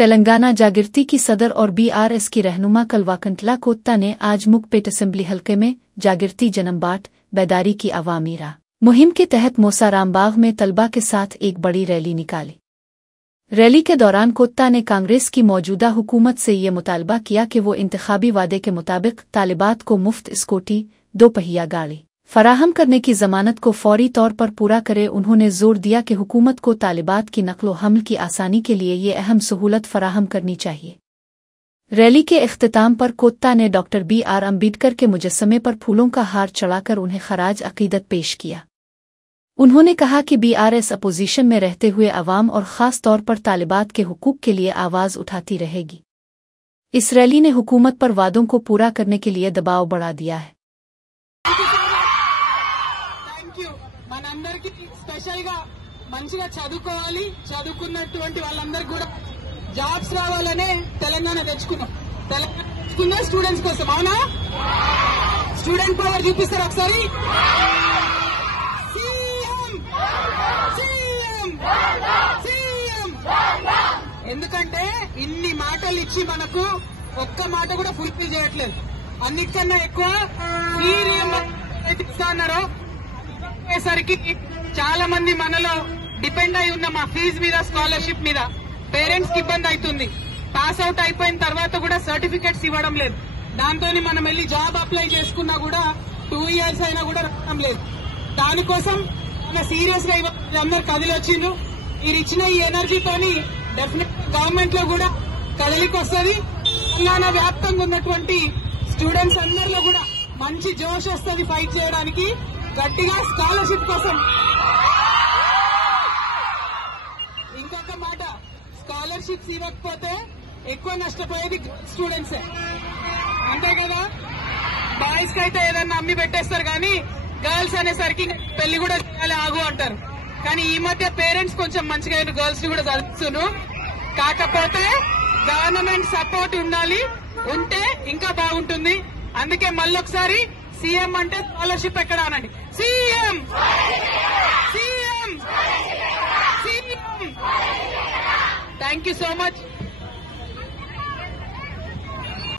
तेलंगाना जागृति की सदर और बीआरएस की रहनुमा कलवाकंटला कोत्ता ने आज मुकपेट असेंबली हलके में जागृति जनमबाट बेदारी की अवामी राह मुहिम के तहत मोसारामबाग में तलबा के साथ एक बड़ी रैली निकाली। रैली के दौरान कोत्ता ने कांग्रेस की मौजूदा हुकूमत से ये मुतालबा किया कि वो इंतखाबी वादे के मुताबिक तालिबात को मुफ्त स्कूटी, 2 पहिया गाड़ी फराहम करने की जमानत को फौरी तौर पर पूरा करे। उन्होंने जोर दिया कि हुकूमत को तालिबात की नकलो हमल की आसानी के लिए ये अहम सहूलत फराहम करनी चाहिए। रैली के इख्तिताम पर कोत्ता ने डॉक्टर B.R. अम्बेडकर के मुजस्समे पर फूलों का हार चढ़ाकर उन्हें खराज अकीदत पेश किया। उन्होंने कहा कि बीआरएस अपोजिशन में रहते हुए अवाम और ख़ास तौर पर तालिबात के हुकूक के लिए आवाज़ उठाती रहेगी। इस रैली ने हुकूमत पर वादों को पूरा करने के लिए दबाव बढ़ा दिया है। మనందరికీ స్పెషల్ గా మంచిగా చదువుకోవాలి, చదువుకున్నటువంటి వాళ్ళందరికీ కూడా జాబ్స్ రావాలనే తెలంగాణ తెచ్చుకున్నాం. తెలంగాణ తెచ్చుకున్న స్టూడెంట్స్ కోసం, అవునా? స్టూడెంట్ పవర్ చూపిస్తారు ఒకసారి. ఎందుకంటే ఇన్ని మాటలు ఇచ్చి మనకు ఒక్క మాట కూడా ఫుల్ఫిల్ చేయట్లేదు. అన్నిటికన్నా ఎక్కువ అన్నారు. సరికి చాలా మంది మనలో డిపెండ్ అయి ఉన్న మా ఫీజు మీద, స్కాలర్షిప్ మీద పేరెంట్స్ కి ఇబ్బంది అవుతుంది. పాస్ అవుట్ అయిపోయిన తర్వాత కూడా సర్టిఫికెట్స్ ఇవ్వడం లేదు. దాంతో మనం వెళ్లి జాబ్ అప్లై చేసుకున్నా కూడా 2 years అయినా కూడా రావడం లేదు. దానికోసం సీరియస్ గా అందరు కదిలి వచ్చిండ్రు. మీరు ఇచ్చిన ఈ ఎనర్జీతోని డెఫినెట్ గవర్నమెంట్ లో కూడా కదలికి వస్తుంది. తెలంగాణ వ్యాప్తంగా ఉన్నటువంటి స్టూడెంట్స్ అందరిలో కూడా మంచి జోష్ వస్తుంది ఫైట్ చేయడానికి. గట్టిగా స్కాలర్షిప్ కోసం. ఇంకొక మాట, స్కాలర్షిప్స్ ఇవ్వకపోతే ఎక్కువ నష్టపోయేది స్టూడెంట్సే, అంతే కదా? బాయ్స్ కి అయితే ఏదన్నా అమ్మి పెట్టేస్తారు, కానీ గర్ల్స్ అనేసరికి పెళ్లి కూడా చేయాలి ఆగు అంటారు. కానీ ఈ మధ్య పేరెంట్స్ కొంచెం మంచిగా గర్ల్స్ ని కూడా చదివిస్తున్నారు. కాకపోతే గవర్నమెంట్ సపోర్ట్ ఉండాలి, ఉంటే ఇంకా బాగుంటుంది. అందుకే మళ్ళొకసారి సీఎం అంటే స్కాలర్షిప్ ఎక్కడ అనండి. CM CM CM. Thank you so much.